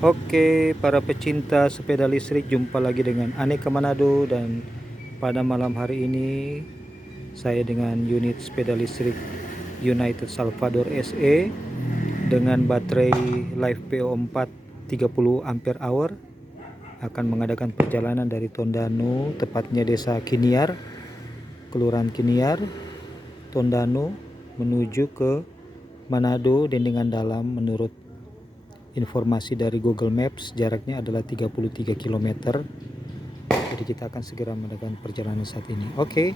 Oke, para pecinta sepeda listrik, jumpa lagi dengan Aneka Manado, dan pada malam hari ini saya dengan unit sepeda listrik United Salvador SE dengan baterai LiFePO4 30 ampere hour akan mengadakan perjalanan dari Tondano, tepatnya desa Kiniar, Kelurahan Kiniar, Tondano, menuju ke Manado Dendengan Dalam. Menurut informasi dari Google Maps, jaraknya adalah 33 km. Jadi kita akan segera melakukan perjalanan saat ini. Oke.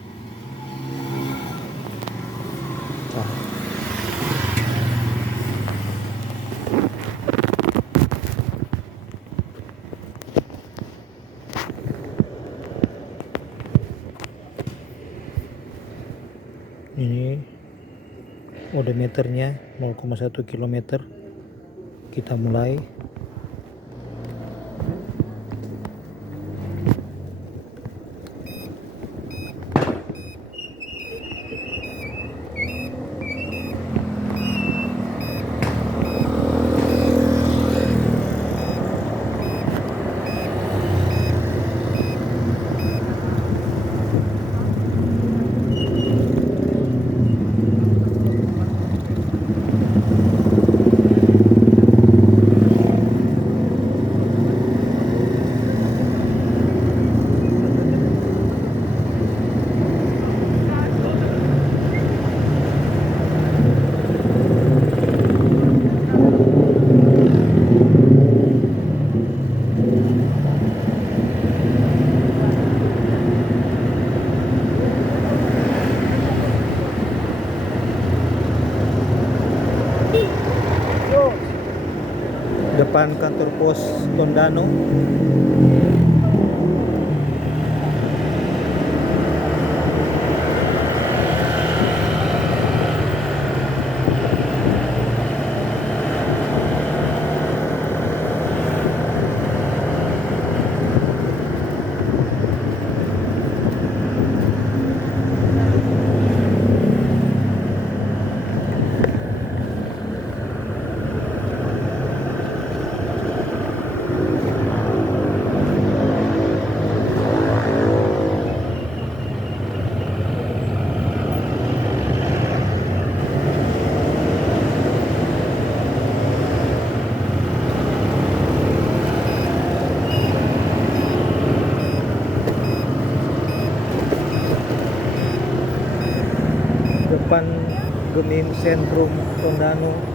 Nah, ini odometernya 0,1 km. Kita mulai. Depan kantor pos Tondano. Depan Gemim Sentrum Tondano.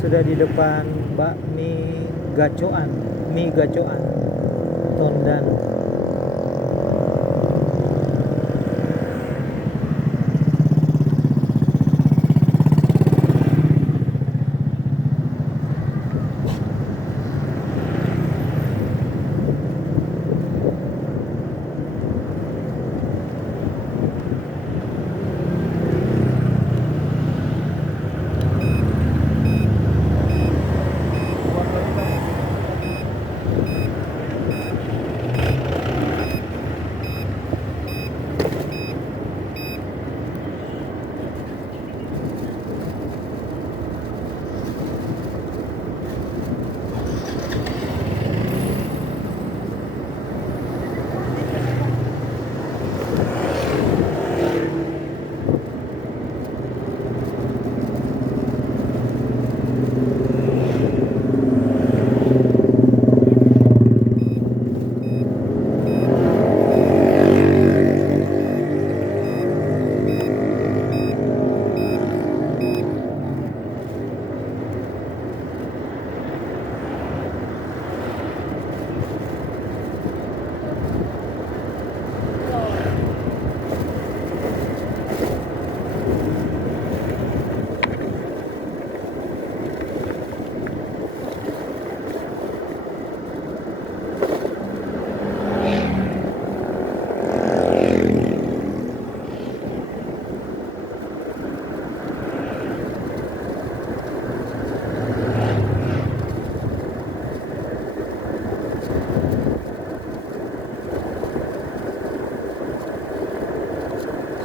sudah di depan bakmi gacoan, mie gacoan Tondan.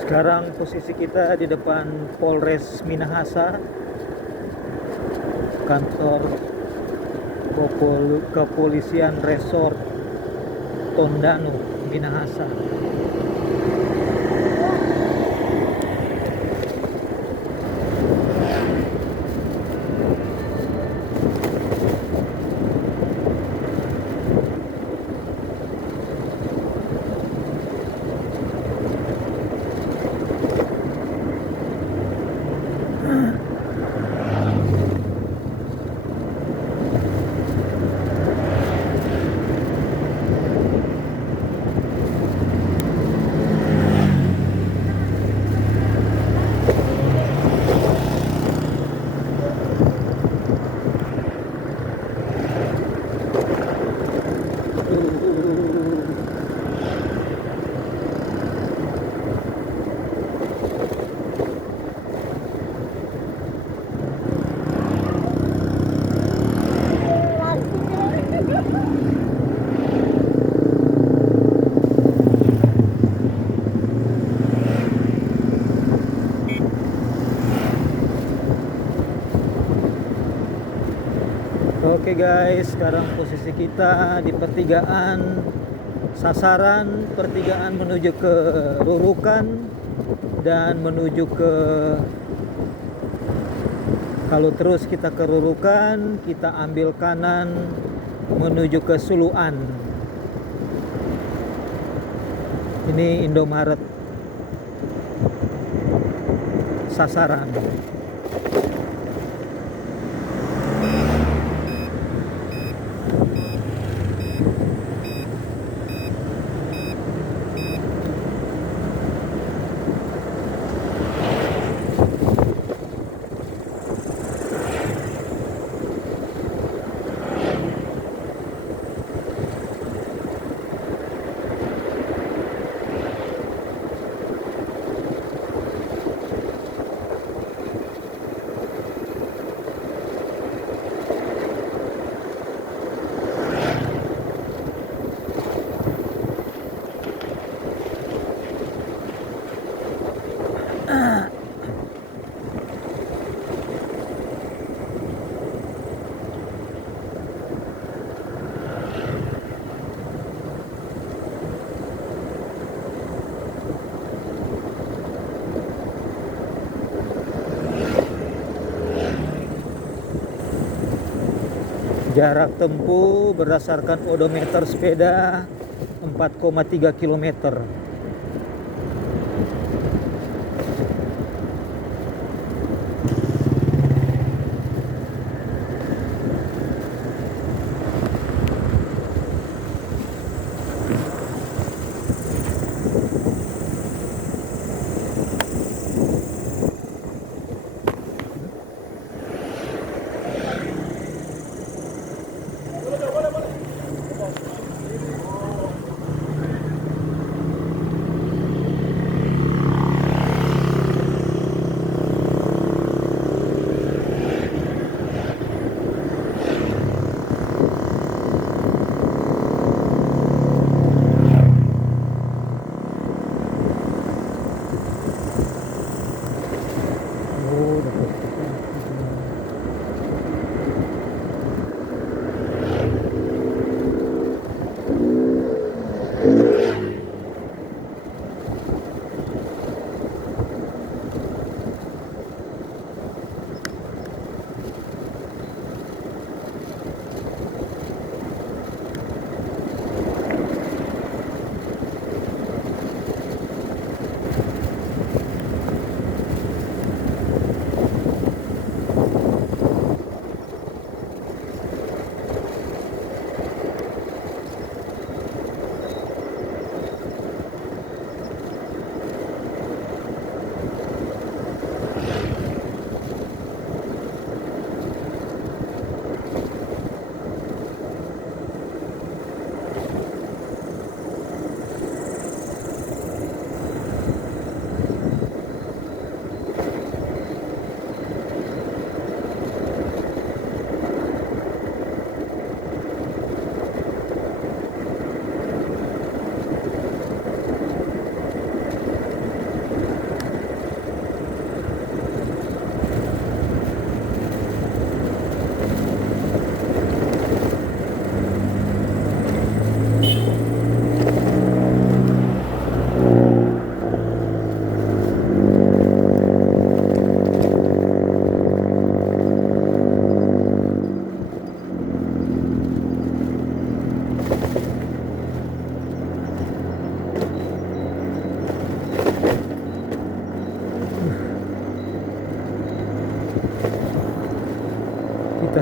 Sekarang posisi kita di depan Polres Minahasa, kantor kepolisian resort Tondano, Minahasa. Oke guys, sekarang posisi kita di pertigaan sasaran, pertigaan menuju ke Rurukan dan menuju ke, kalau terus kita ke Rurukan, kita ambil kanan menuju ke Suluan. Ini Indomaret sasaran. Jarak tempuh berdasarkan odometer sepeda 4,3 km.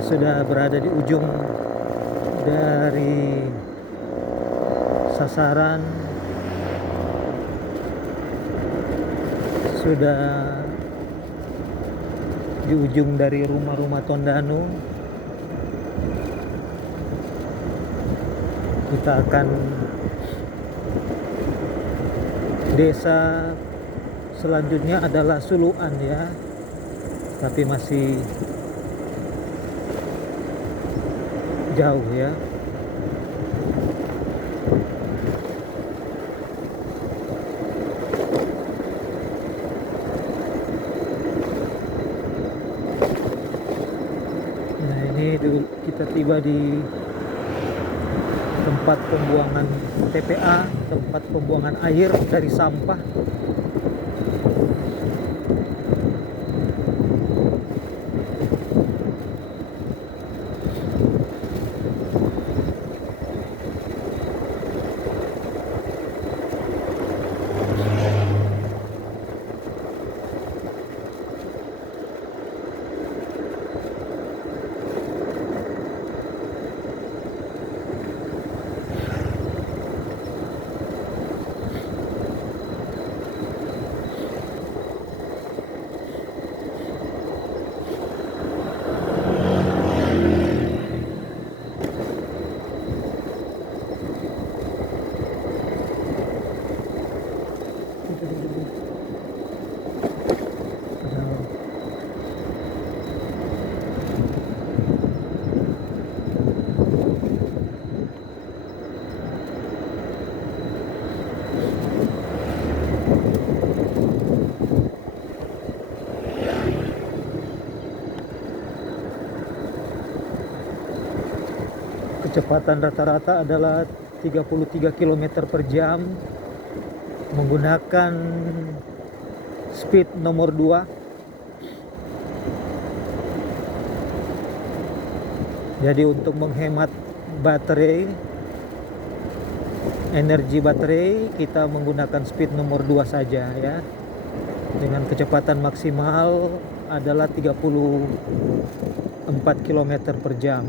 Kita sudah berada di ujung dari sasaran, sudah di ujung dari rumah-rumah Tondano. Kita akan desa selanjutnya adalah Suluan ya, tapi masih jauh ya. Nah ini kita tiba di tempat pembuangan TPA, tempat pembuangan air dari sampah. Kecepatan rata-rata adalah 33 km per jam menggunakan speed nomor 2. Jadi untuk menghemat baterai, energi baterai, kita menggunakan speed nomor 2 saja ya. Dengan kecepatan maksimal adalah 34 km per jam.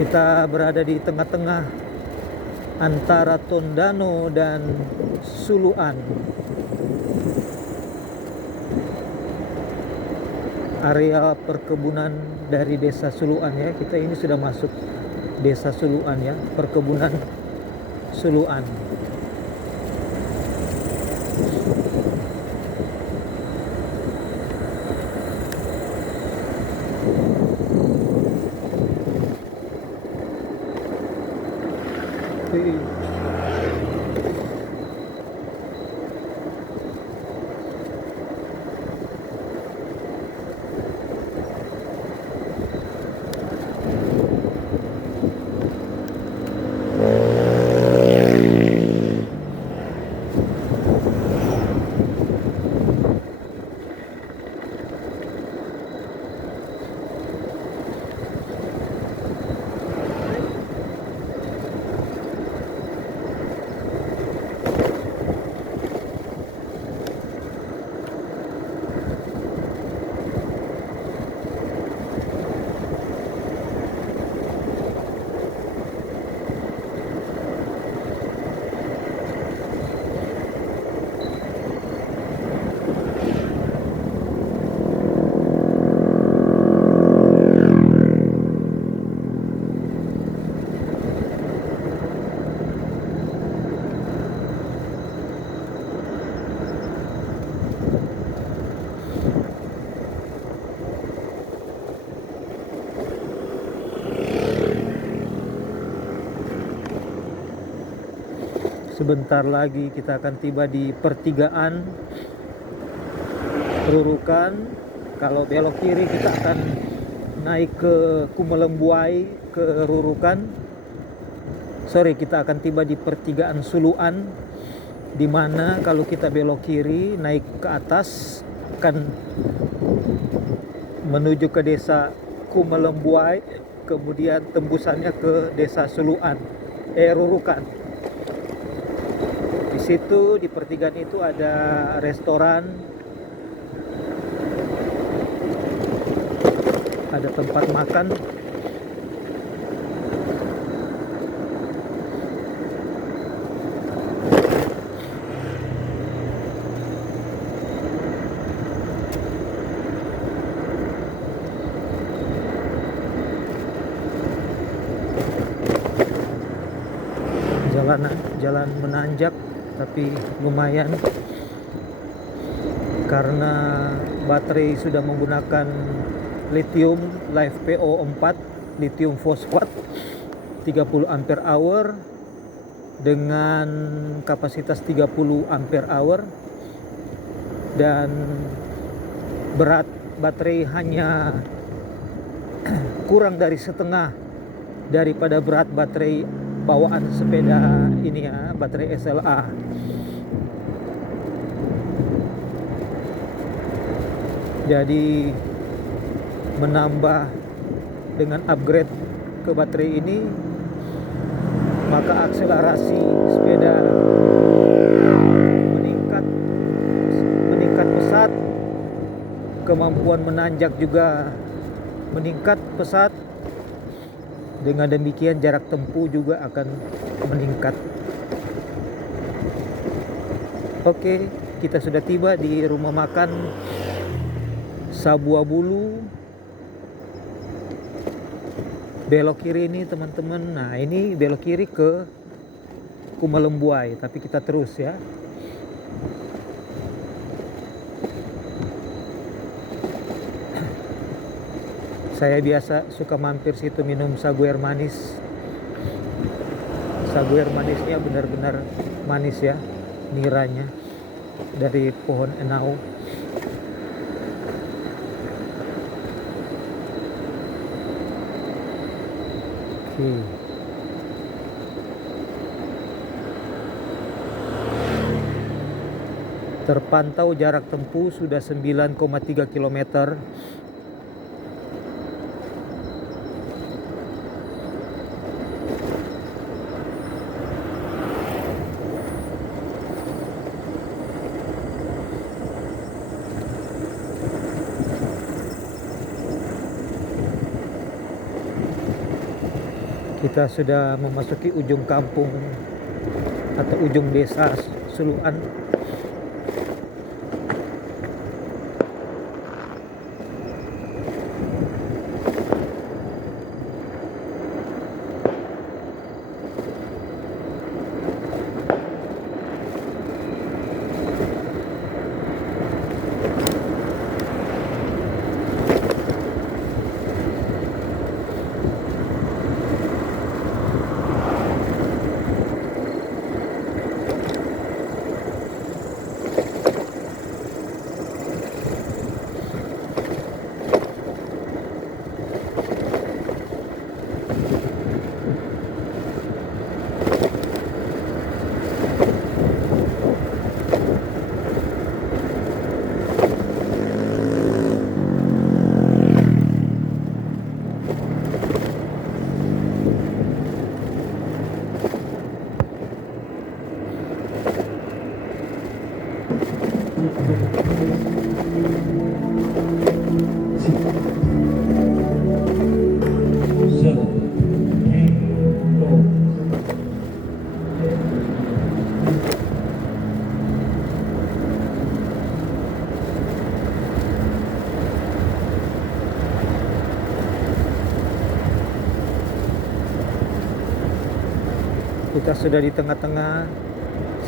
Kita berada di tengah-tengah antara Tondano dan Suluan. Area perkebunan dari desa Suluan ya. Kita ini sudah masuk desa Suluan ya, perkebunan Suluan. Sebentar lagi kita akan tiba di pertigaan Rurukan. Kalau belok kiri kita akan naik ke Kumelengbuai ke Rurukan. Sorry, kita akan tiba di pertigaan Suluan, di mana kalau kita belok kiri naik ke atas akan menuju ke desa Kumalembuai, kemudian tembusannya ke desa Rurukan. Di situ di pertigaan itu ada restoran, ada tempat makan. Jalan menanjak tapi lumayan karena baterai sudah menggunakan lithium LiFePO4 lithium fosfat 30 ampere hour dengan kapasitas 30 ampere hour, dan berat baterai hanya kurang dari setengah daripada berat baterai bawaan sepeda ini ya, baterai SLA. Jadi menambah dengan upgrade ke baterai ini, maka akselerasi sepeda meningkat pesat, kemampuan menanjak juga meningkat pesat. Dengan demikian jarak tempuh juga akan meningkat. Oke, kita sudah tiba di rumah makan Sabuabulu. Belok kiri ini teman-teman. Nah, ini belok kiri ke Kumalembuai, tapi kita terus ya. Saya biasa suka mampir situ minum sagu air manis. Sagu air manisnya benar-benar manis ya, niranya dari pohon enau. Oke. Terpantau jarak tempuh sudah 9,3 km. Kita sudah memasuki ujung kampung atau ujung desa Suluan. Kita sudah di tengah-tengah,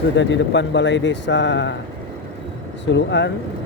sudah di depan balai desa Suluan.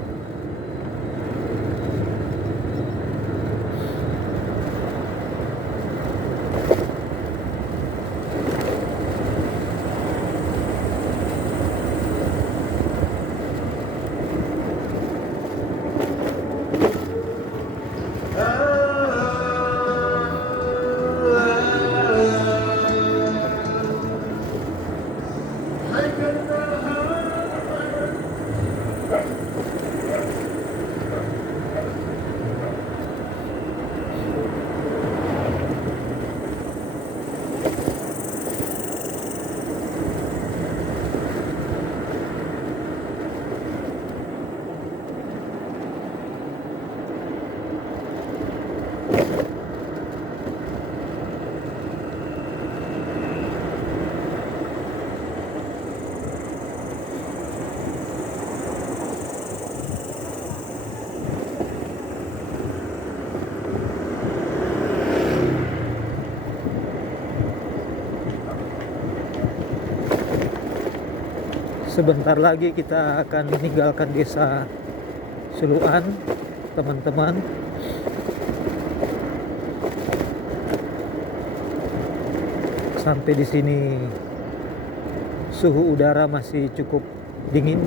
Sebentar lagi kita akan meninggalkan desa Suluan, teman-teman. Sampai di sini suhu udara masih cukup dingin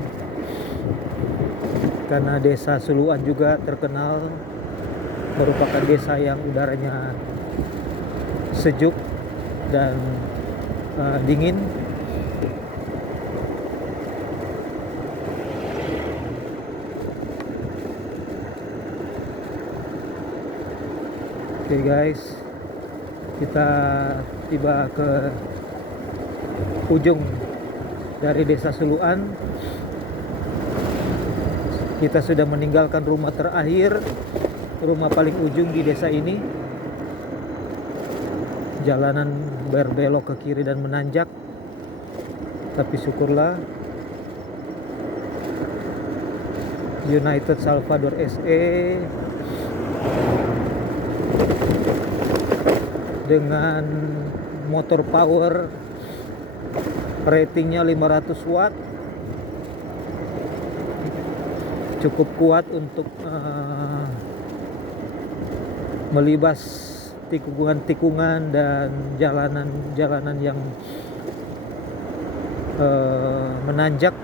karena desa Suluan juga terkenal merupakan desa yang udaranya sejuk dan dingin. Oke guys, kita tiba ke ujung dari desa Suluan. Kita sudah meninggalkan rumah terakhir, rumah paling ujung di desa ini. Jalanan berbelok ke kiri dan menanjak, tapi syukurlah United Salvador SE dengan motor power ratingnya 500 watt cukup kuat untuk melibas tikungan-tikungan dan jalanan-jalanan yang menanjak.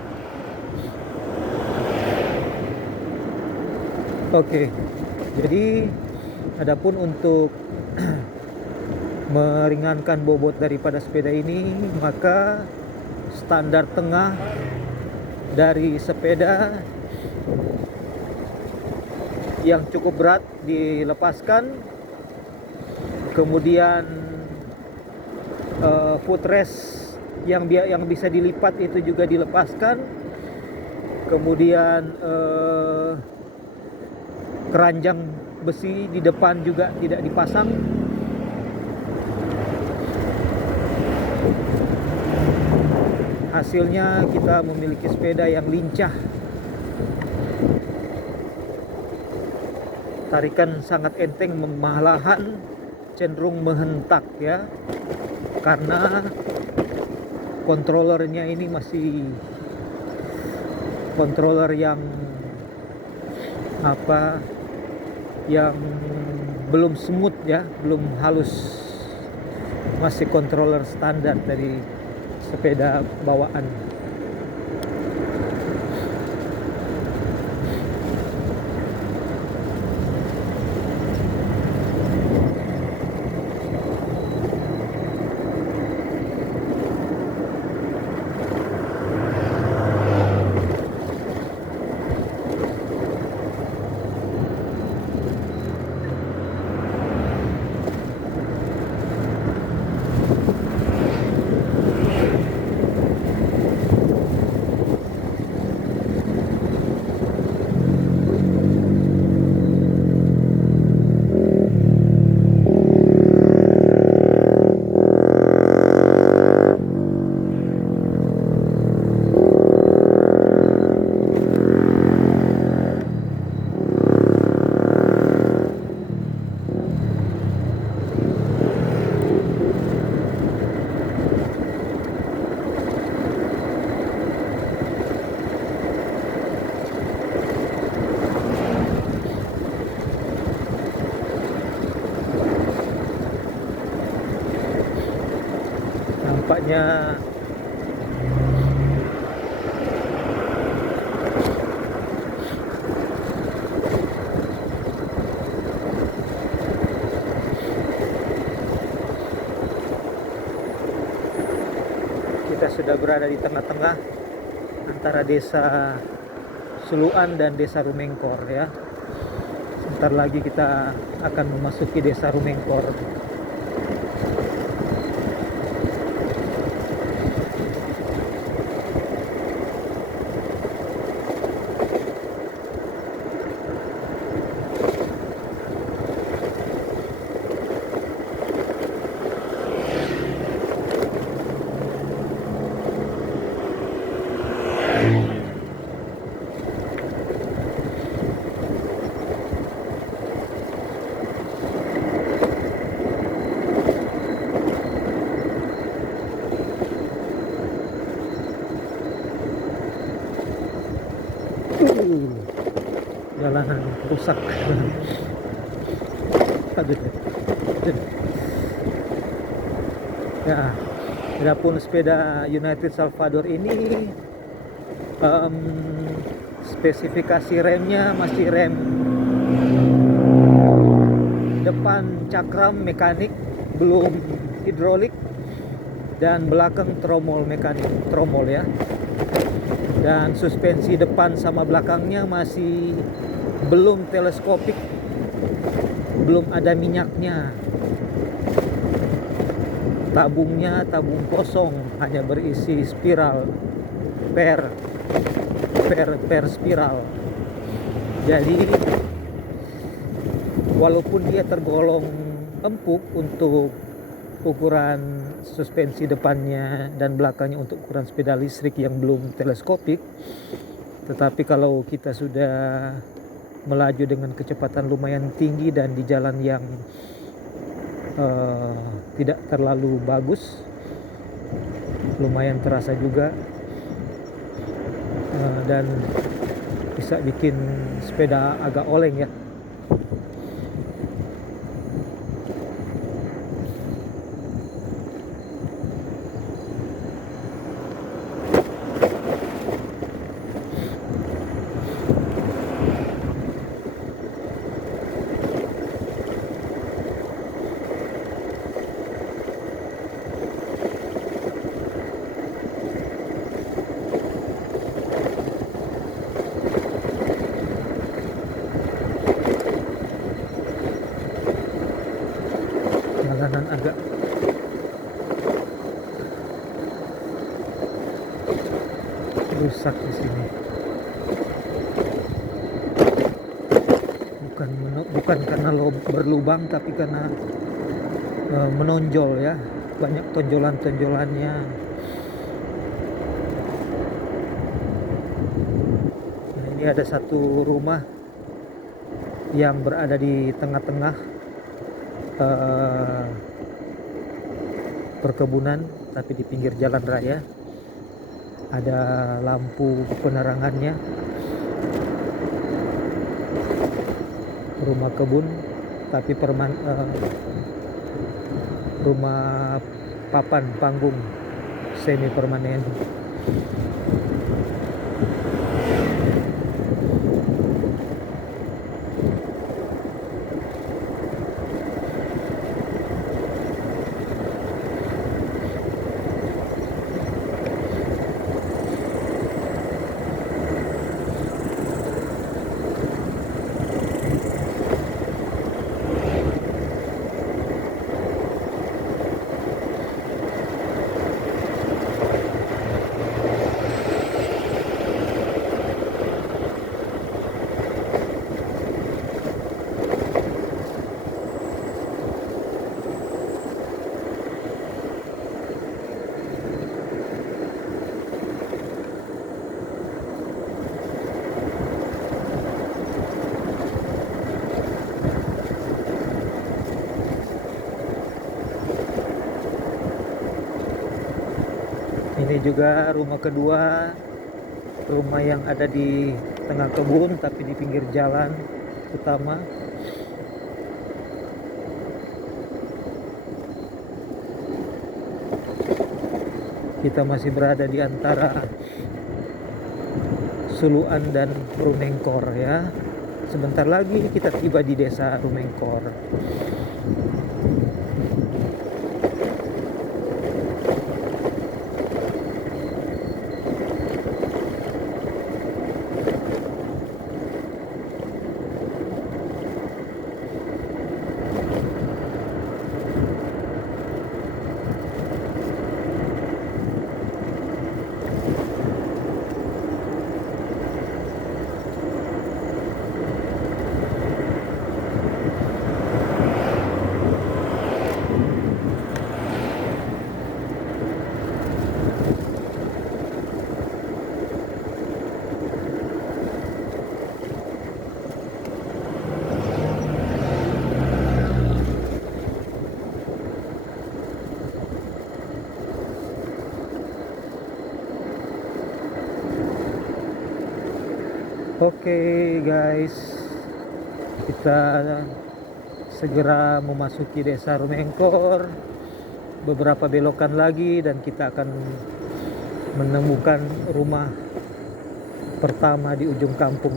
Oke, jadi adapun untuk meringankan bobot daripada sepeda ini, maka standar tengah dari sepeda yang cukup berat dilepaskan, kemudian footrest yang bisa dilipat itu juga dilepaskan, kemudian keranjang besi di depan juga tidak dipasang. Hasilnya kita memiliki sepeda yang lincah, tarikan sangat enteng, malahan cenderung menghentak ya, karena kontrolernya ini masih kontroler yang yang belum smooth ya, belum halus, masih kontroler standar dari sepeda bawaan. Nampaknya kita sudah berada di tengah-tengah antara desa Suluan dan desa Rumengkor ya. Sebentar lagi kita akan memasuki desa Rumengkor. Jalanan rusak. Aduh. Ya, adapun sepeda United Salvador ini spesifikasi remnya masih rem depan cakram mekanik, belum hidrolik, dan belakang tromol mekanik, tromol ya. Dan suspensi depan sama belakangnya masih belum teleskopik, belum ada minyaknya. Tabungnya tabung kosong, hanya berisi spiral per spiral. Jadi walaupun dia tergolong empuk untuk ukuran suspensi depannya dan belakangnya untuk ukuran sepeda listrik yang belum teleskopik, tetapi kalau kita sudah melaju dengan kecepatan lumayan tinggi dan di jalan yang tidak terlalu bagus, lumayan terasa juga, dan bisa bikin sepeda agak oleng ya. Jalanan agak rusak di sini. Bukan karena berlubang, tapi karena menonjol ya, banyak tonjolan-tonjolannya. Nah, ini ada satu rumah yang berada di tengah-tengah perkebunan, tapi di pinggir jalan raya. Ada lampu penerangannya. Rumah kebun, tapi rumah papan panggung semi permanen. Ini juga rumah kedua, rumah yang ada di tengah kebun tapi di pinggir jalan utama. Kita masih berada di antara Suluan dan Rumengkor ya. Sebentar lagi kita tiba di desa Rumengkor. Oke guys, kita segera memasuki desa Rumengkor. Beberapa belokan lagi dan kita akan menemukan rumah pertama di ujung kampung.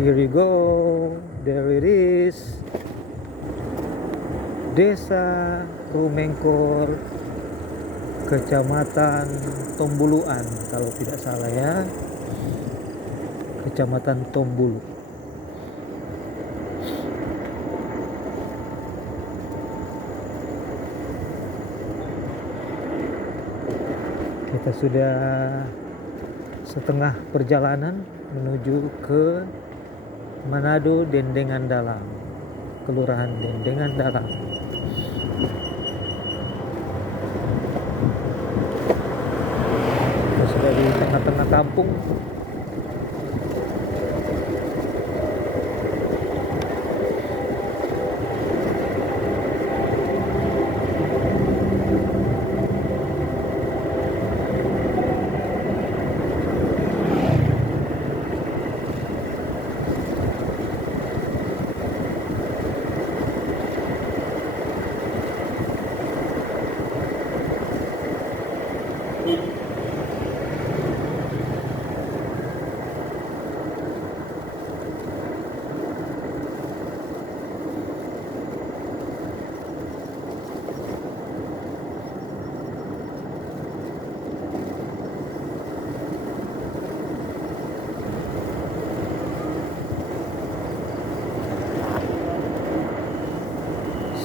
Here you go, there it is, Desa Rumengkor, Kecamatan Tombuluan kalau tidak salah ya, Kecamatan Tombulu. Kita sudah setengah perjalanan menuju ke Manado Dendengan Dalam, Kelurahan Dendengan Dalam. Kita sudah di tengah-tengah kampung.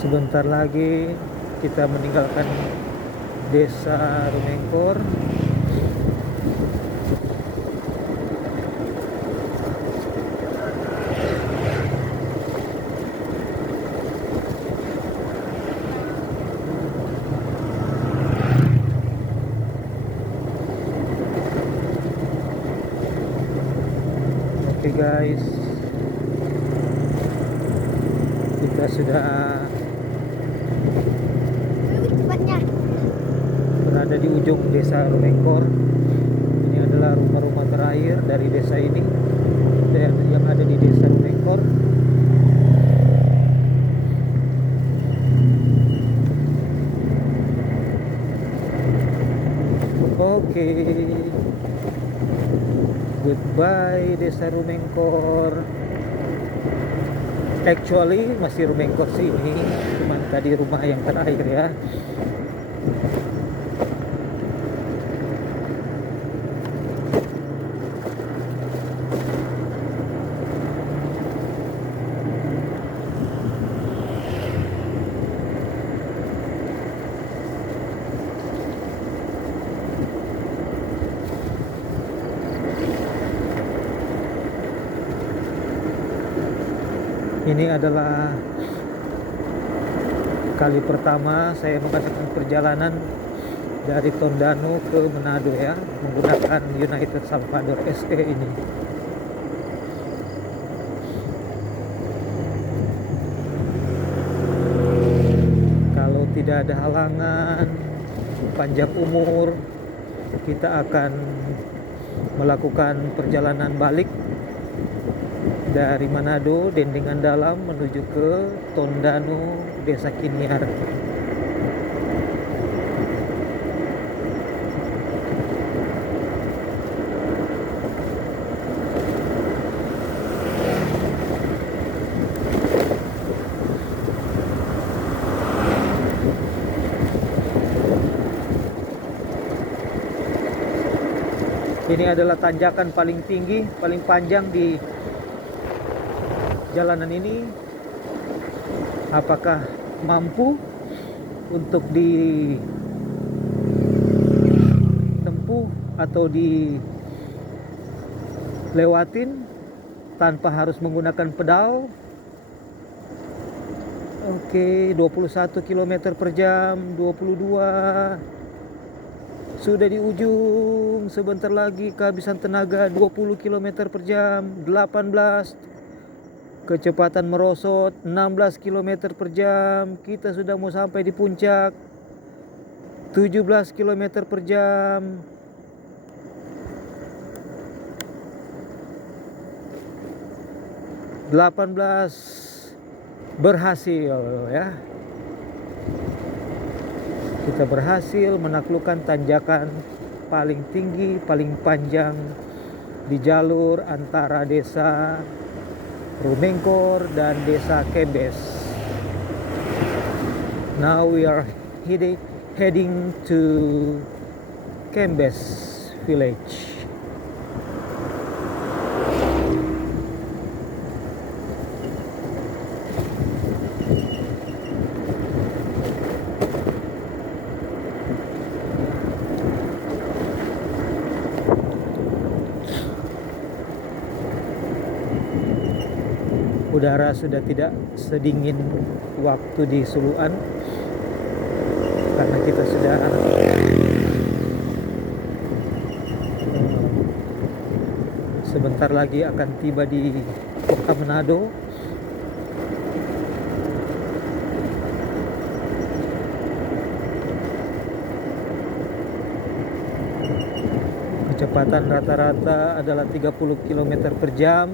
Sebentar lagi kita meninggalkan Desa Rumengkor. Oke guys, kita sudah berada di ujung Desa Rumengkor. Ini adalah rumah-rumah terakhir dari desa ini yang ada di Desa Rumengkor. Oke, goodbye Desa Rumengkor. Actually masih Rumengkor sih ini, cuman tadi rumah yang terakhir ya. Ini adalah kali pertama saya mengadakan perjalanan dari Tondano ke Manado ya, menggunakan United Salvador SE ini. Kalau tidak ada halangan, panjang umur, kita akan melakukan perjalanan balik dari Manado Dendengan Dalam menuju ke Tondano Desa Kiniar. Ini adalah tanjakan paling tinggi, paling panjang di jalanan ini. Apakah mampu untuk atau dilewatin tanpa harus menggunakan pedal. Oke, 21 km per jam, 22. Sudah di ujung, sebentar lagi kehabisan tenaga. 20 km per jam, 18. Kecepatan merosot 16 km per jam. Kita sudah mau sampai di puncak. 17 km per jam. Berhasil ya. Kita berhasil menaklukkan tanjakan paling tinggi, paling panjang di jalur antara desa Rumengkor dan desa Kembes. Now we are heading to Kembes village. Udara sudah tidak sedingin waktu di Suluan karena kita sudah sebentar lagi akan tiba di kota Manado. Kecepatan rata-rata adalah 30 km per jam.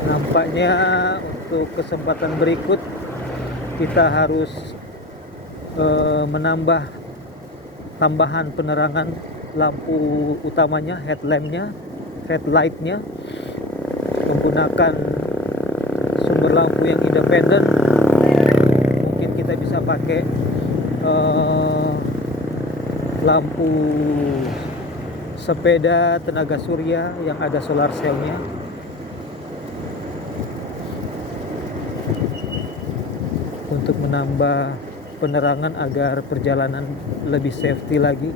Nampaknya untuk kesempatan berikut kita harus menambah tambahan penerangan lampu utamanya, headlightnya, menggunakan sumber lampu yang independen. Mungkin kita bisa pakai lampu sepeda tenaga surya yang ada solar cell-nya. Untuk menambah penerangan agar perjalanan lebih safety lagi.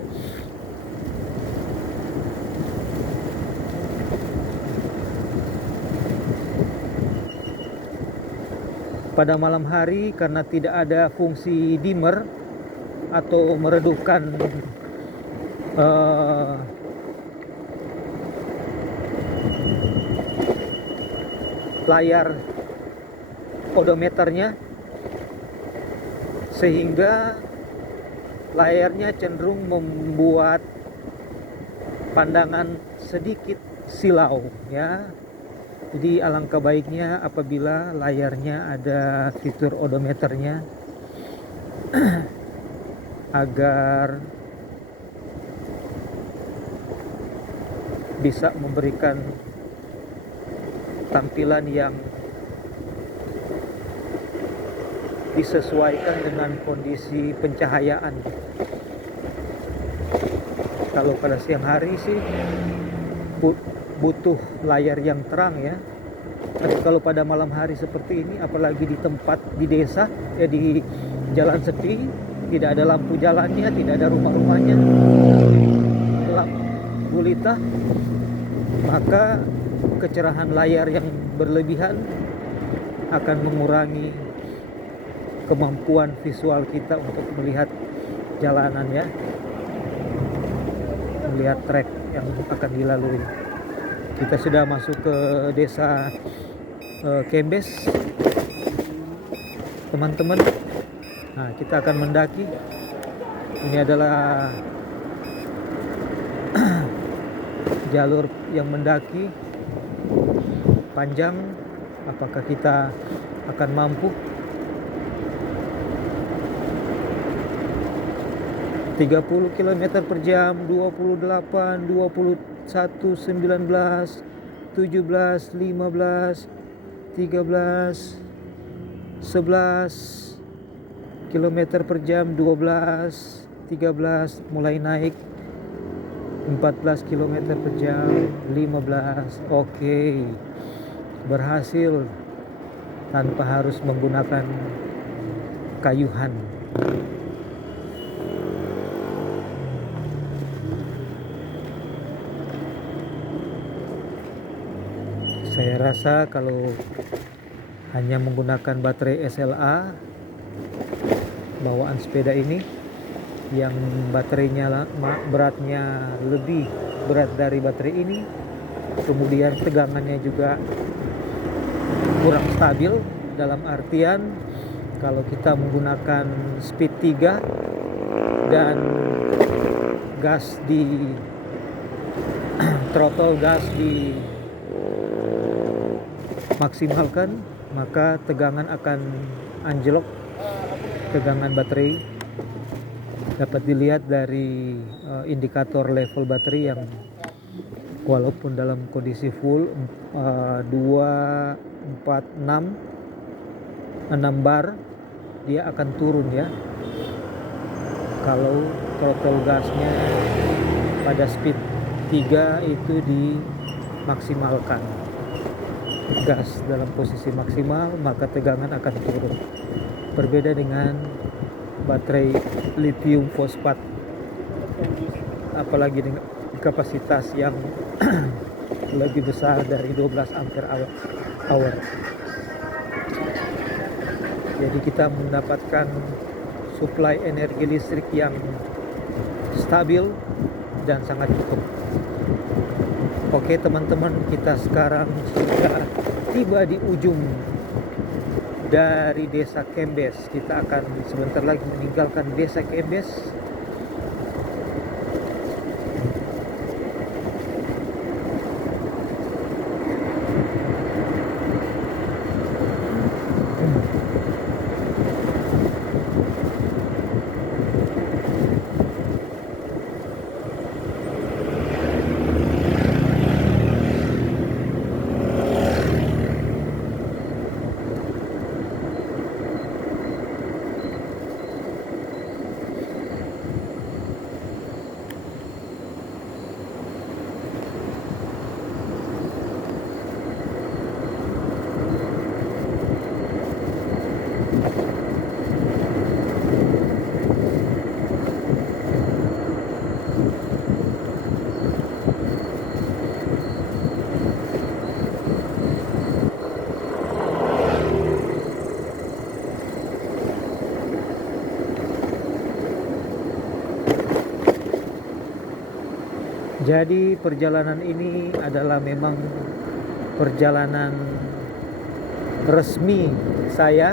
Pada malam hari karena tidak ada fungsi dimmer atau meredupkan layar odometernya, sehingga layarnya cenderung membuat pandangan sedikit silau ya. Jadi alangkah baiknya apabila layarnya ada fitur odometernya agar bisa memberikan tampilan yang disesuaikan dengan kondisi pencahayaan. Kalau pada siang hari sih butuh layar yang terang ya. Tapi kalau pada malam hari seperti ini, apalagi di tempat di desa ya, di jalan sepi, tidak ada lampu jalannya, tidak ada rumah-rumahnya, gelap gulita, maka kecerahan layar yang berlebihan akan mengurangi kemampuan visual kita untuk melihat jalanan ya, melihat trek yang akan dilalui. Kita sudah masuk ke desa Kembes, teman-teman. Nah, kita akan mendaki. Ini adalah jalur yang mendaki panjang. Apakah kita akan mampu? 30 km per jam, 28, 21, 19, 17, 15, 13, 11 km per jam, 12, 13, mulai naik 14 km per jam, 15. Oke, berhasil tanpa harus menggunakan kayuhan. Saya rasa kalau hanya menggunakan baterai SLA bawaan sepeda ini yang baterainya beratnya lebih berat dari baterai ini, kemudian tegangannya juga kurang stabil, dalam artian kalau kita menggunakan speed 3 dan gas di throttle gas di maksimalkan, maka tegangan akan anjlok. Tegangan baterai dapat dilihat dari indikator level baterai yang walaupun dalam kondisi full 2, 4, 6 bar, dia akan turun ya kalau throttle gasnya pada speed 3 itu dimaksimalkan. Gas dalam posisi maksimal, maka tegangan akan turun. Berbeda dengan baterai lithium fosfat, apalagi dengan kapasitas yang lebih besar dari 12 ampere hour. Jadi kita mendapatkan suplai energi listrik yang stabil dan sangat cukup. Oke teman-teman, kita sekarang sudah tiba di ujung dari desa Kembes. Kita akan sebentar lagi meninggalkan desa Kembes. Jadi perjalanan ini adalah memang perjalanan resmi saya.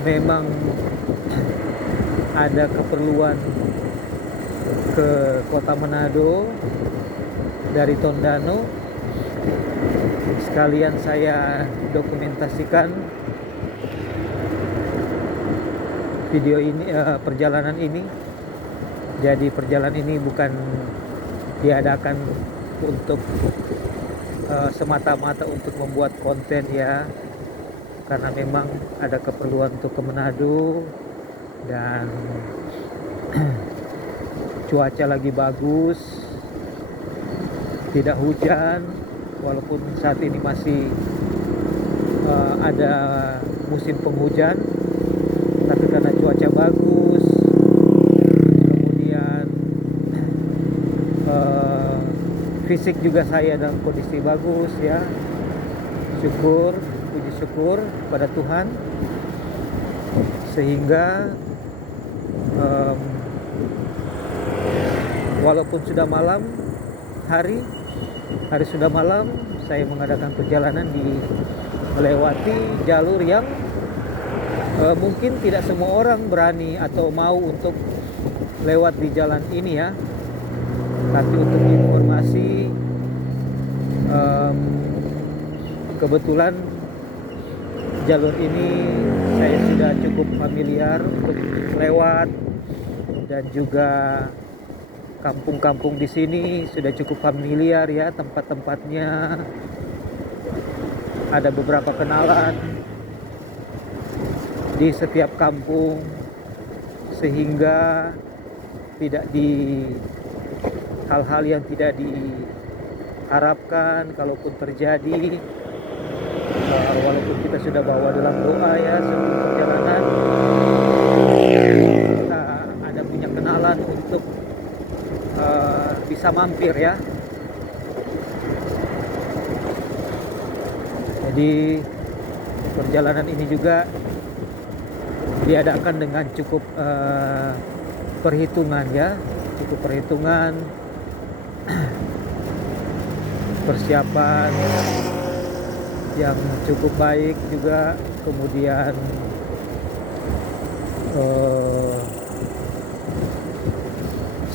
Memang ada keperluan ke Kota Manado dari Tondano. Sekalian saya dokumentasikan video ini, perjalanan ini. Jadi perjalanan ini bukan diadakan untuk semata-mata untuk membuat konten ya, karena memang ada keperluan untuk ke Manado dan cuaca lagi bagus, tidak hujan, walaupun saat ini masih ada musim penghujan, tapi karena cuaca bagus, fisik juga saya dalam kondisi bagus ya. Syukur, puji syukur pada Tuhan, sehingga walaupun sudah malam hari sudah malam, saya mengadakan perjalanan melewati jalur yang mungkin tidak semua orang berani atau mau untuk lewat di jalan ini ya. Tapi untuk informasi, kebetulan jalur ini saya sudah cukup familiar untuk lewat, dan juga kampung-kampung di sini sudah cukup familiar ya, tempat-tempatnya ada beberapa kenalan di setiap kampung, sehingga tidak di hal-hal yang tidak diharapkan kalaupun terjadi, walaupun kita sudah bawa dalam doa ya sebelum perjalanan, kita ada punya kenalan untuk bisa mampir ya. Jadi perjalanan ini juga diadakan dengan cukup perhitungan ya, cukup perhitungan, persiapan yang cukup baik juga, kemudian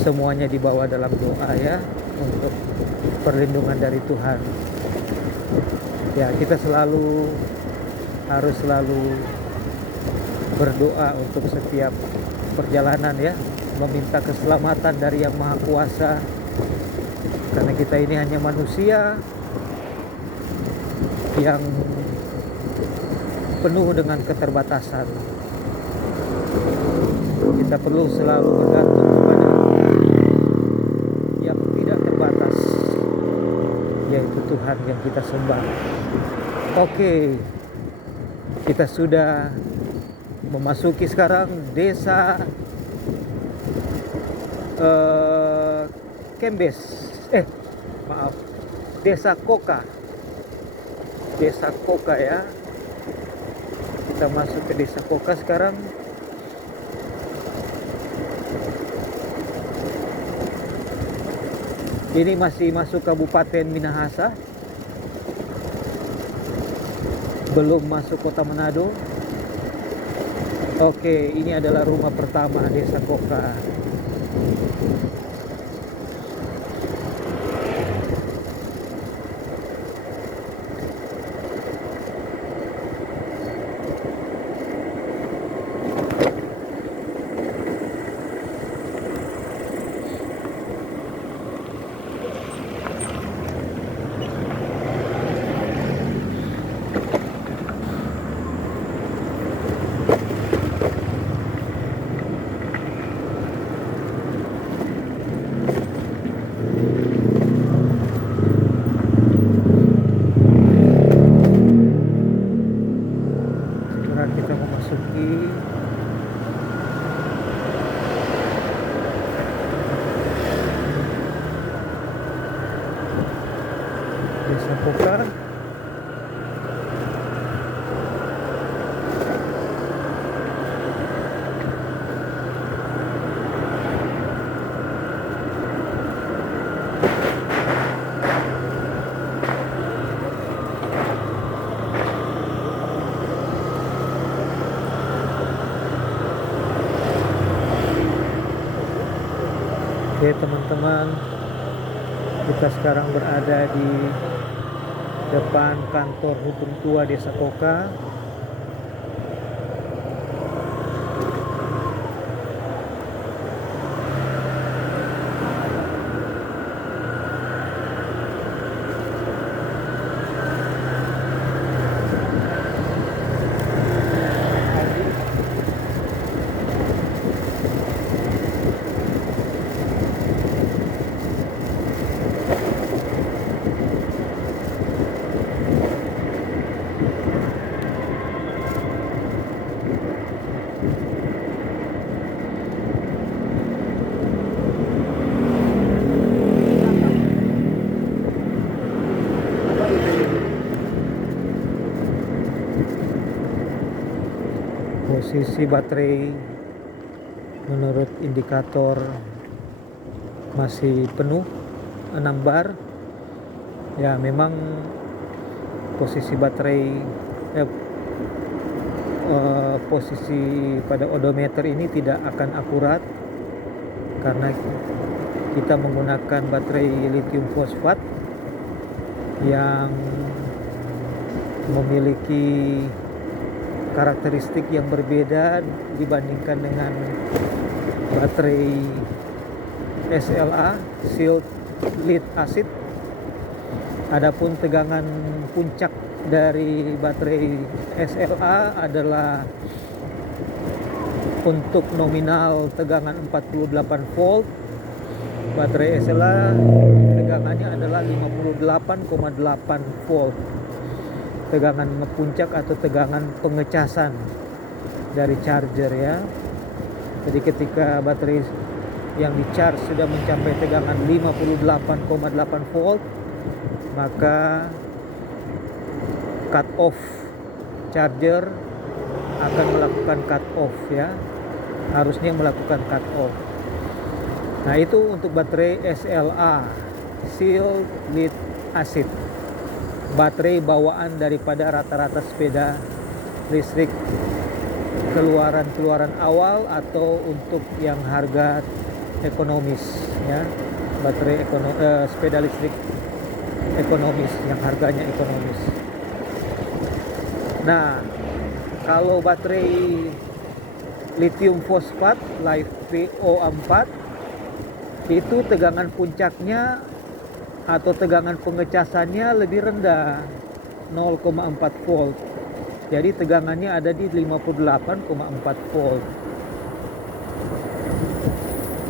semuanya dibawa dalam doa ya, untuk perlindungan dari Tuhan. Ya, kita harus selalu berdoa untuk setiap perjalanan ya, meminta keselamatan dari Yang Maha Kuasa, karena kita ini hanya manusia yang penuh dengan keterbatasan. Kita perlu selalu bergantung kepada yang tidak terbatas, yaitu Tuhan yang kita sembah. Oke, kita sudah memasuki sekarang desa Kembes, desa Koka. Desa Koka ya. Kita masuk ke desa Koka sekarang. Ini masih masuk Kabupaten Minahasa, belum masuk Kota Manado. Oke, ini adalah rumah pertama desa Koka. Kita memasuki desa Koka. Oke teman-teman, kita sekarang berada di depan kantor hukum tua desa Koka. Posisi baterai menurut indikator masih penuh 6 bar. Ya, memang posisi baterai posisi pada odometer ini tidak akan akurat, karena kita menggunakan baterai lithium fosfat yang memiliki karakteristik yang berbeda dibandingkan dengan baterai SLA, Silicon Lead Acid. Adapun tegangan puncak dari baterai SLA adalah untuk nominal tegangan 48 volt. Baterai SLA tegangannya adalah 58,8 volt. Tegangan puncak atau tegangan pengecasan dari charger ya. Jadi ketika baterai yang di charge sudah mencapai tegangan 58,8 volt, maka cut off charger akan melakukan cut off ya. Harusnya melakukan cut off. Nah, itu untuk baterai SLA, Silicon Lead Acid. Baterai bawaan daripada rata-rata sepeda listrik keluaran awal atau untuk yang harga ekonomis ya. Baterai sepeda listrik ekonomis yang harganya ekonomis. Nah, kalau baterai lithium fosfat LiFePO4 itu tegangan puncaknya atau tegangan pengecasannya lebih rendah, 0,4 volt. Jadi tegangannya ada di 58,4 volt.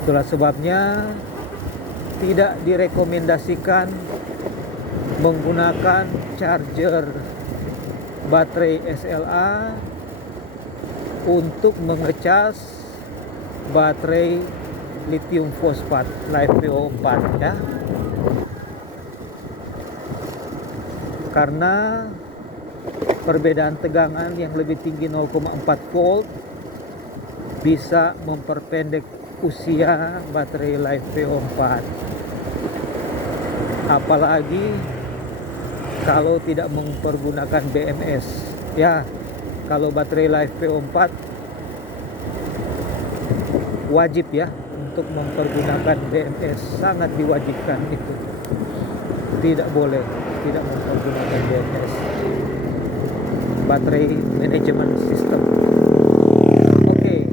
Itulah sebabnya tidak direkomendasikan menggunakan charger baterai SLA untuk mengecas baterai lithium fosfat LiFePO4 ya. Karena perbedaan tegangan yang lebih tinggi 0,4 volt bisa memperpendek usia baterai LiFePO4. Apalagi kalau tidak mempergunakan BMS ya. Kalau baterai LiFePO4 wajib ya untuk mempergunakan BMS, sangat diwajibkan itu. Tidak boleh tidak mempergunakan BMS, Battery Management System. Oke,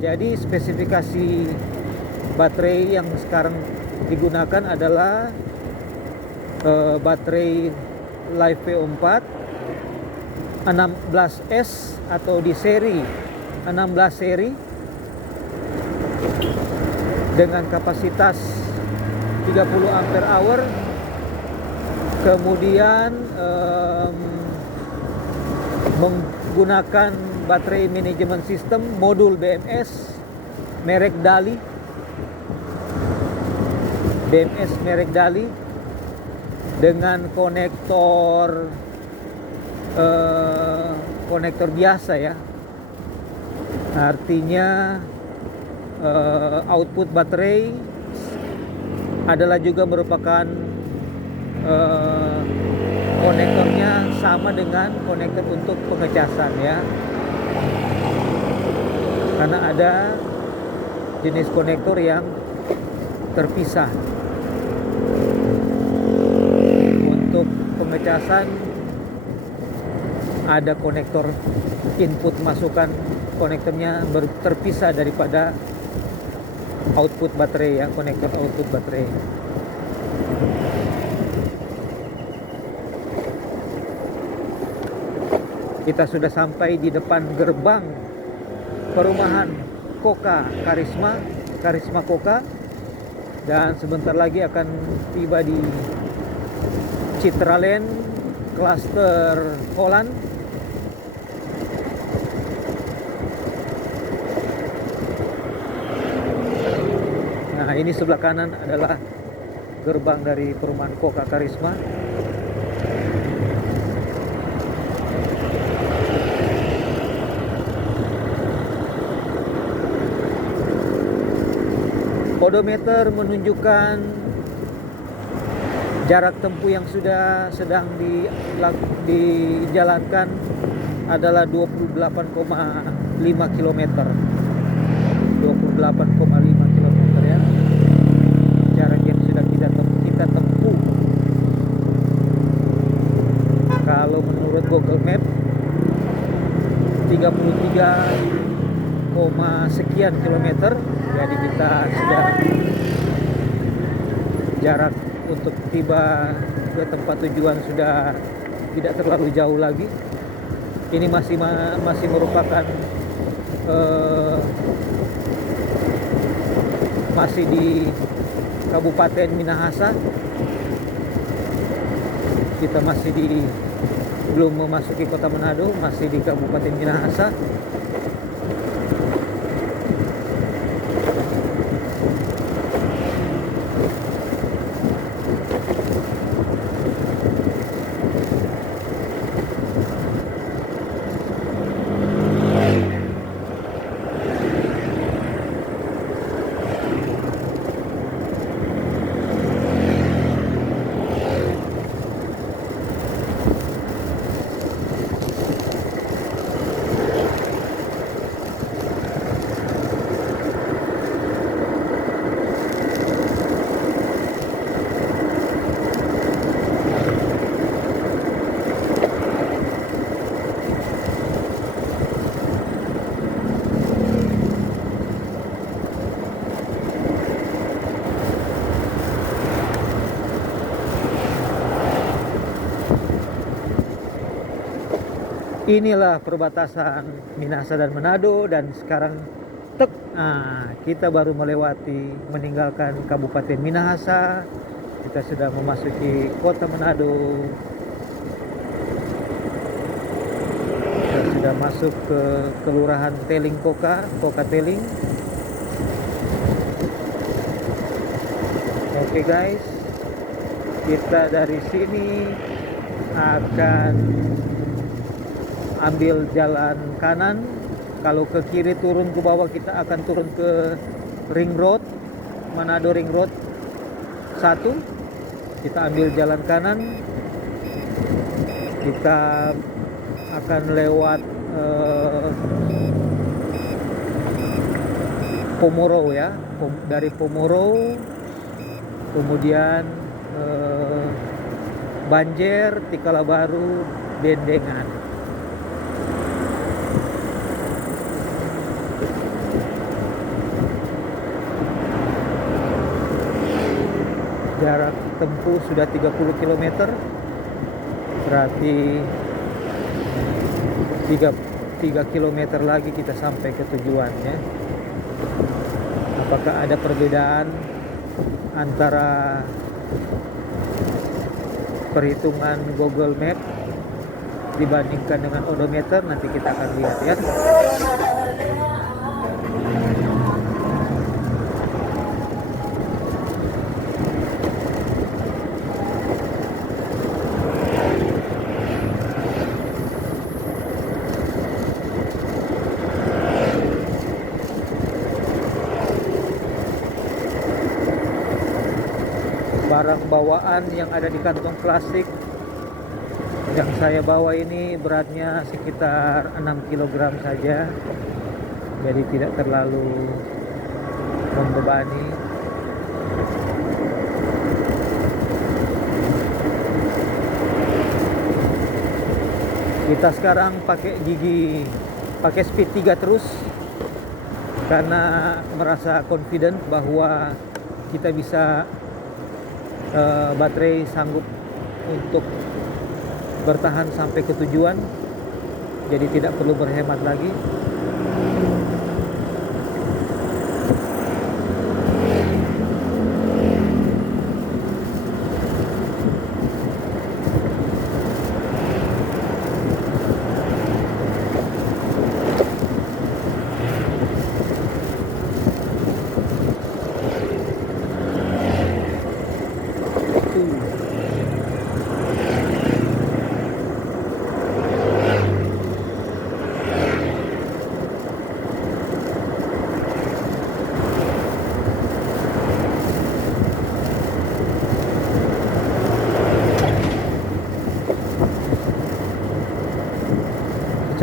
jadi spesifikasi baterai yang sekarang digunakan adalah baterai LiFePO4 16S atau di seri 16 seri dengan kapasitas 30 ampere hour. Kemudian menggunakan baterai management system modul BMS merek Dali, dengan konektor biasa ya. Artinya output baterai adalah juga merupakan konektornya sama dengan konektor untuk pengecasan ya. Karena ada jenis konektor yang terpisah. Untuk pengecasan ada konektor input masukan, konektornya terpisah daripada output baterai ya, konektor output baterai. Kita sudah sampai di depan gerbang perumahan Koka Karisma Koka, dan sebentar lagi akan tiba di Citraland Cluster Holland. Nah, ini sebelah kanan adalah gerbang dari perumahan Koka Karisma. Odometer menunjukkan jarak tempuh yang sedang dijalankan adalah 28,5 km. 28,5 km ya. sekian kilometer. Jadi kita sudah jarak untuk tiba ke tempat tujuan sudah tidak terlalu jauh lagi. Ini masih merupakan masih di Kabupaten Minahasa. Kita masih belum memasuki kota Manado, masih di Kabupaten Minahasa. Inilah perbatasan Minahasa dan Manado, dan sekarang kita baru meninggalkan Kabupaten Minahasa. Kita sudah memasuki kota Manado. Kita sudah masuk ke Kelurahan Teling Koka Teling. Oke guys, kita dari sini akan ambil jalan kanan. Kalau ke kiri turun ke bawah, kita akan turun ke Ring Road, Manado Ring Road 1. Kita ambil jalan kanan, kita akan lewat Pomoro ya, dari Pomoro, kemudian Banjer, Tikalabaru, Bendengan. Jarak tempuh sudah 30 km, berarti 3 km lagi kita sampai ke tujuannya. Apakah ada perbedaan antara perhitungan Google Map dibandingkan dengan odometer? Nanti kita akan lihat ya. Barang bawaan yang ada di kantong plastik yang saya bawa ini beratnya sekitar 6 kg saja, jadi tidak terlalu membebani. Kita sekarang pakai speed 3 terus karena merasa confident bahwa kita bisa baterai sanggup untuk bertahan sampai ke tujuan, jadi tidak perlu berhemat lagi.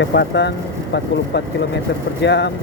Kecepatan 44 km per jam.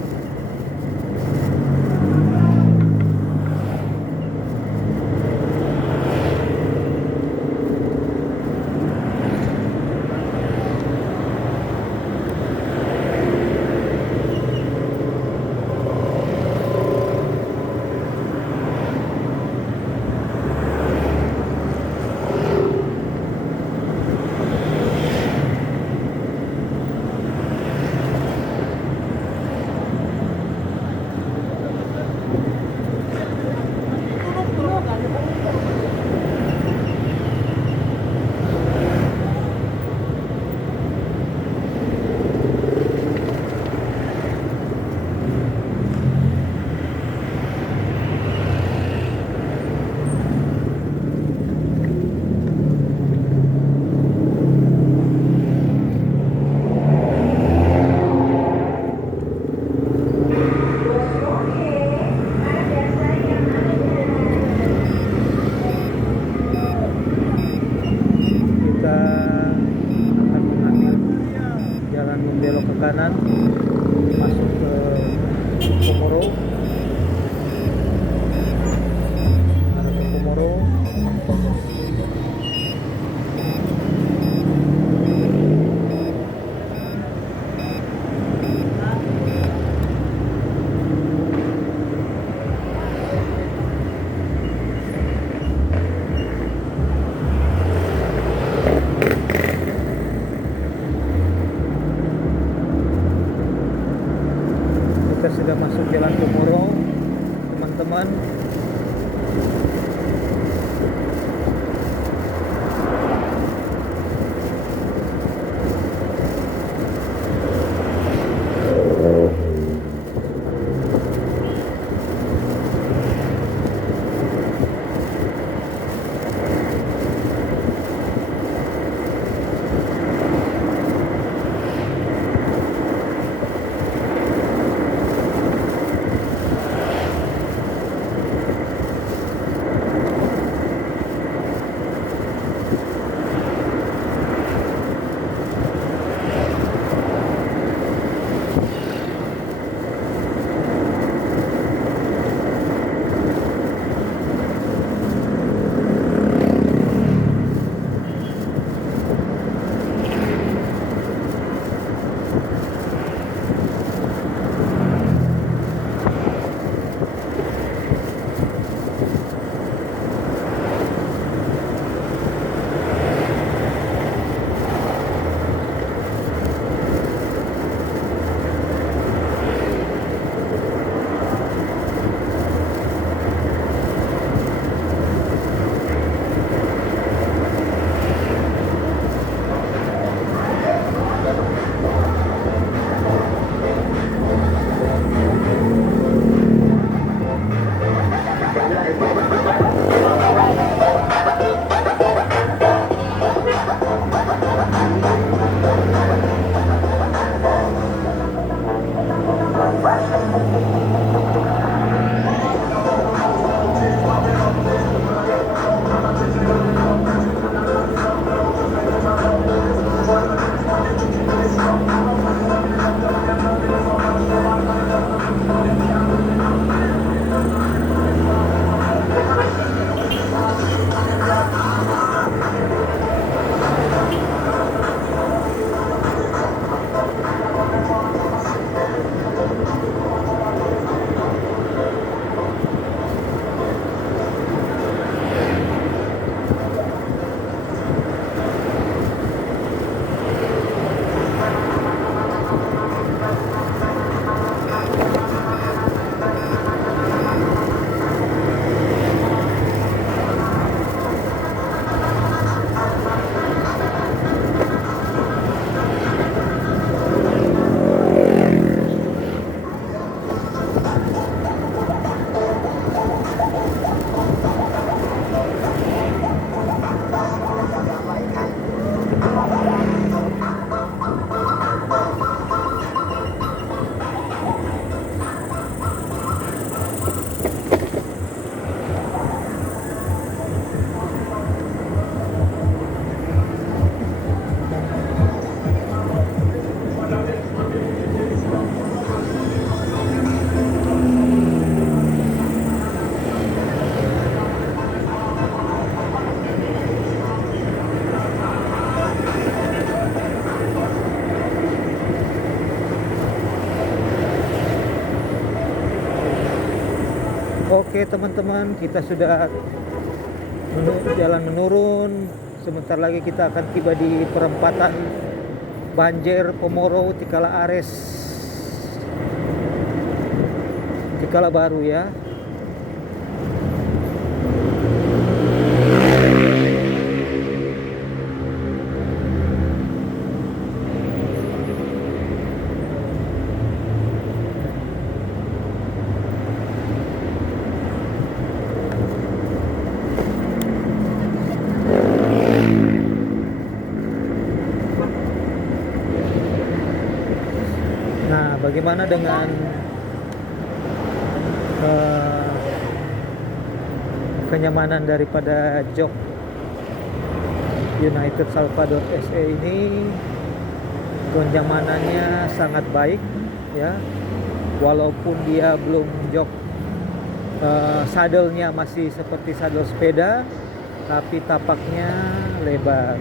Oke teman-teman, kita sudah jalan menurun. Sebentar lagi kita akan tiba di perempatan Banjer Komoro Tikala Ares, Tikala Baru ya. Nah, bagaimana dengan kenyamanan daripada jok United Salvador SE ini? Kenyamanannya sangat baik ya, walaupun dia belum jok sadelnya masih seperti sadel sepeda, tapi tapaknya lebar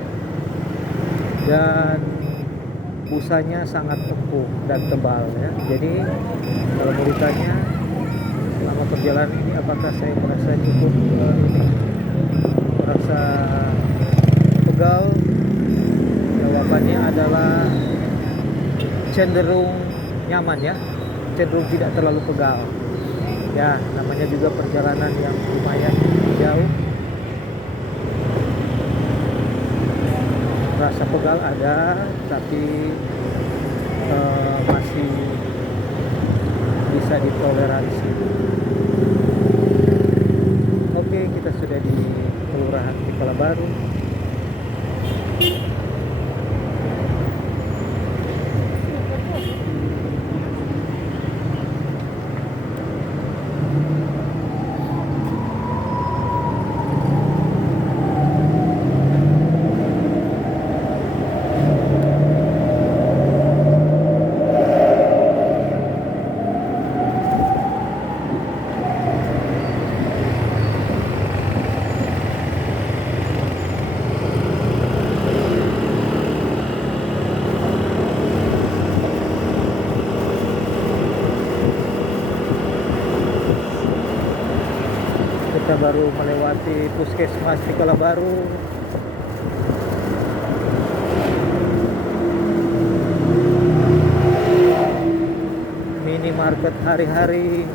dan busanya sangat empuk dan tebal ya. Jadi kalau mau ditanya selama perjalanan ini apakah saya merasa cukup merasa pegal, jawabannya adalah cenderung nyaman ya, cenderung tidak terlalu pegal. Ya, namanya juga perjalanan yang lumayan jauh. Rasa pegal ada, tapi masih bisa ditoleransi. Oke, kita sudah di Kelurahan Tipala Baru. Kita baru melewati Puskesmas Tikala Baru. Minimarket hari-hari.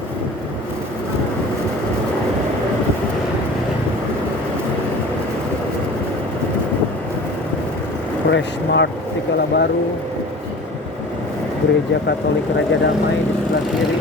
Fresh Mart Tikala Baru. Gereja Katolik Raja Damai di sebelah kiri.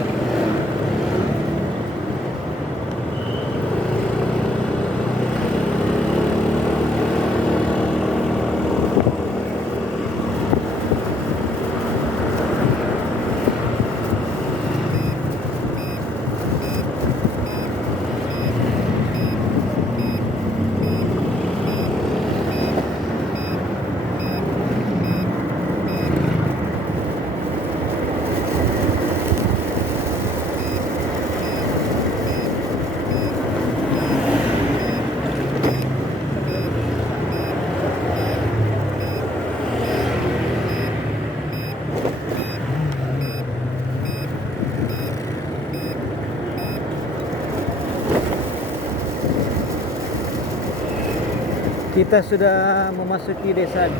Kita sudah memasuki desa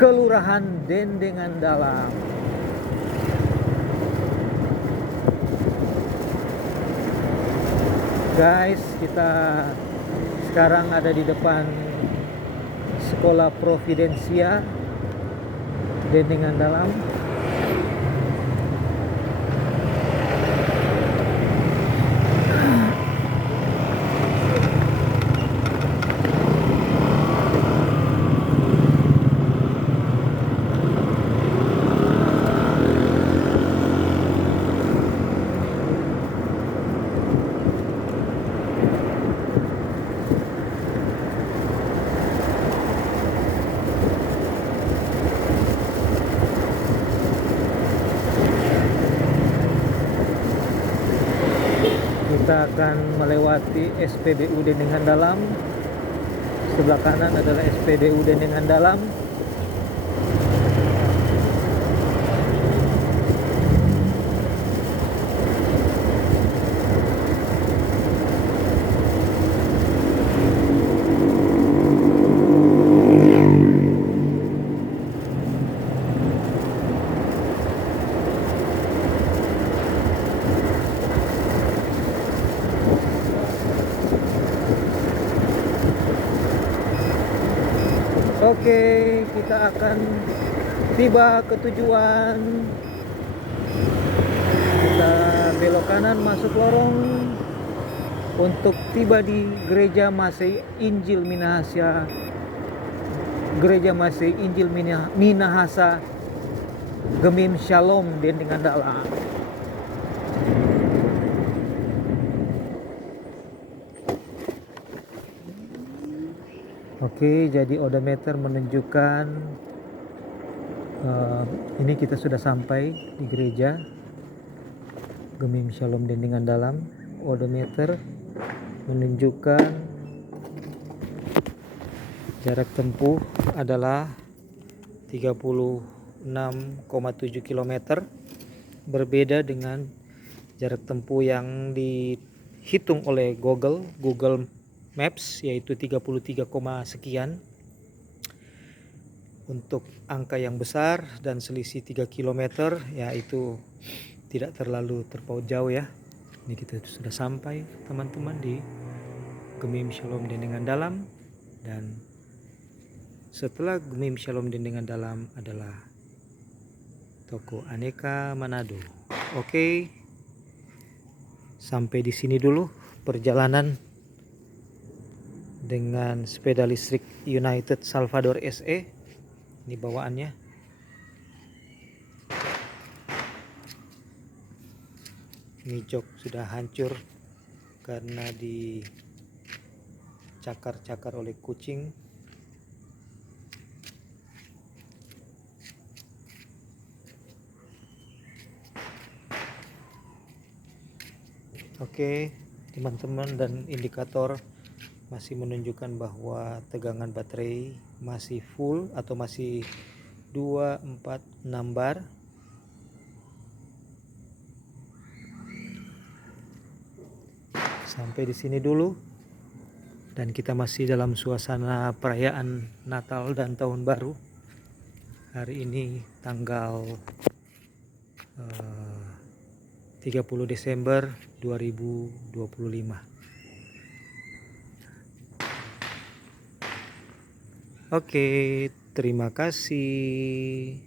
Kelurahan Dendengan Dalam. Guys, kita sekarang ada di depan Sekolah Providensia Dendengan Dalam. Kita akan melewati SPBU Dendengan Dalam. Sebelah kanan adalah SPBU Dendengan Dalam. Oke, kita akan tiba ke tujuan. Kita belok kanan masuk lorong untuk tiba di Gereja Masih Injil Minahasa. Gereja Masih Injil Minahasa Gemim Shalom Dendengan Dalam. Oke, jadi odometer menunjukkan ini kita sudah sampai di gereja Gemim Shalom Dendengan Dalam. Odometer menunjukkan jarak tempuh adalah 36,7 km. Berbeda dengan jarak tempuh yang dihitung oleh Google Maps, yaitu 33, sekian. Untuk angka yang besar dan selisih 3 km, yaitu tidak terlalu terpaut jauh ya. Ini kita sudah sampai teman-teman di Gemim Shalom Dendengan Dalam, dan setelah Gemim Shalom Dendengan Dalam adalah toko Aneka Manado. Oke, sampai di sini dulu perjalanan dengan sepeda listrik United Salvador SE. Ini bawaannya. Ini jok sudah hancur karena dicakar-cakar oleh kucing. Oke teman-teman, dan indikator masih menunjukkan bahwa tegangan baterai masih full atau masih 246 bar. Sampai di sini dulu, dan kita masih dalam suasana perayaan Natal dan Tahun Baru. Hari ini tanggal 30 Desember 2025. Oke, terima kasih.